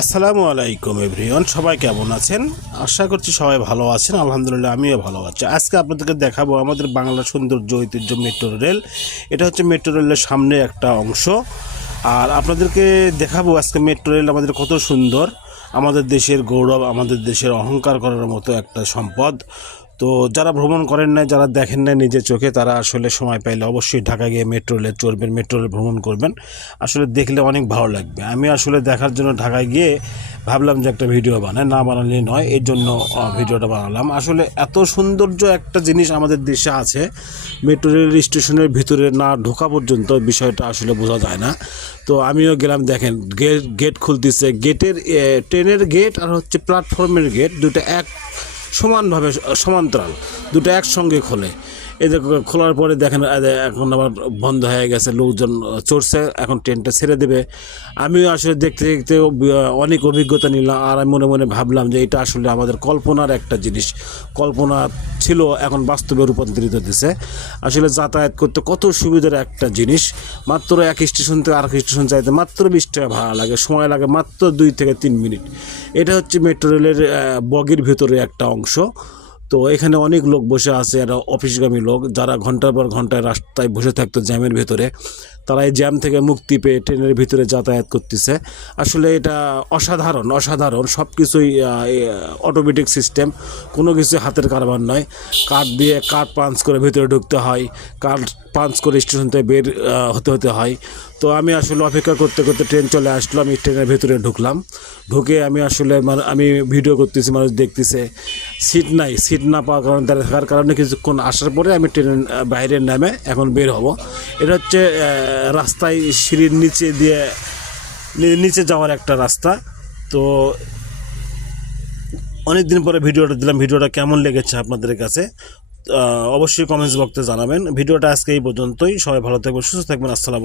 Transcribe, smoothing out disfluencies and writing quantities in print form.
আসসালামু আলাইকুম এভরিওয়ান, সবাই কেমন আছেন? আশা করছি সবাই ভালো আছেন। আলহামদুলিল্লাহ আমিও ভালো আছি। আজকে আপনাদেরকে দেখাবো আমাদের বাংলার সৌন্দর্য ঐতিহ্য মেট্রো রেল। এটা হচ্ছে মেট্রো রেলের সামনে একটা অংশ। আর আপনাদেরকে দেখাবো আজকে মেট্রো রেল আমাদের কত সুন্দর, আমাদের দেশের গৌরব, আমাদের দেশের অহংকার করার মতো একটা সম্পদ। তো যারা ভ্রমণ করেন না, যারা দেখেন না নিজের চোখে, তারা আসলে সময় পাইলে অবশ্যই ঢাকা গিয়ে মেট্রো রেলে চড়বেন, মেট্রো রেল ভ্রমণ করবেন। আসলে দেখলে অনেক ভালো লাগবে। আমি আসলে দেখার জন্য ঢাকায় গিয়ে ভাবলাম যে একটা ভিডিও বানাই, না বানালে নয়, এর জন্য ভিডিওটা বানালাম। আসলে এত সৌন্দর্য একটা জিনিস আমাদের দেশে আছে, মেট্রো রেল স্টেশনের ভিতরে না ঢোকা পর্যন্ত বিষয়টা আসলে বোঝা যায় না। তো আমিও গেলাম, দেখেন গেট খুলতেছে, গেটের ট্রেনের গেট আর হচ্ছে প্ল্যাটফর্মের গেট দুটো এক সমানভাবে সমান্তরাল, দুটো একসঙ্গে খোলে। এই যে খোলার পরে দেখেন এখন আবার বন্ধ হয়ে গেছে, লোকজন চড়ছে, এখন ট্রেনটা ছেড়ে দেবে। আমিও আসলে দেখতে দেখতে অনেক অভিজ্ঞতা নিলাম, আর আমি মনে মনে ভাবলাম যে এটা আসলে আমাদের কল্পনার একটা জিনিস, কল্পনা ছিল এখন বাস্তবে রূপান্তরিত হতেছে। আসলে যাতায়াত করতে কত সুবিধার একটা জিনিস। মাত্র এক স্টেশন থেকে আর এক স্টেশন যাইতে মাত্র 20 টাকা ভাড়া লাগে, সময় লাগে মাত্র 2 থেকে 3 মিনিট। এটা হচ্ছে মেট্রো রেলের বগির ভিতরে একটা অংশ। তো এখানে অনেক লোক বসে আছে, এরা অফিসগামী লোক, যারা ঘন্টার পর ঘন্টায় রাস্তায় বসে থাকতো জ্যামের ভিতরে, তারা এই জ্যাম থেকে মুক্তি পেয়ে ট্রেনের ভিতরে যাতায়াত করতেছে। আসলে এটা অসাধারণ অসাধারণ, সব কিছুই অটোমেটিক সিস্টেম, কোনো কিছু হাতের কারবার নয়। কার্ড পাঞ্চ করে ভিতরে ঢুকতে হয়, কার্ড পাঞ্চ করে স্টেশন থেকে বের হতে হয়। তো আমি আসলে অপেক্ষা করতে করতে ট্রেন চলে আসলো, আমি ট্রেনের ভিতরে ঢুকে আমি আসলে আমি ভিডিও করতেছি, মানুষ দেখতেছে। সিট না পাওয়ার কারণে, থাকার কারণে কিছুক্ষণ আসার পরে আমি ট্রেনের বাইরে নামে এখন বের হব। এটা হচ্ছে রাস্তায় সিঁড়ির নিচে দিয়ে নিচে যাওয়ার একটা রাস্তা। তো অনেক দিন পরে ভিডিওটা দিলাম, ভিডিওটা কেমন লেগেছে আপনাদের কাছে অবশ্যই কমেন্টস বক্সে জানাবেন। ভিডিওটা আজকে এই পর্যন্তই। সবাই ভালো থাকবেন, সুস্থ থাকবেন। আসসালাম।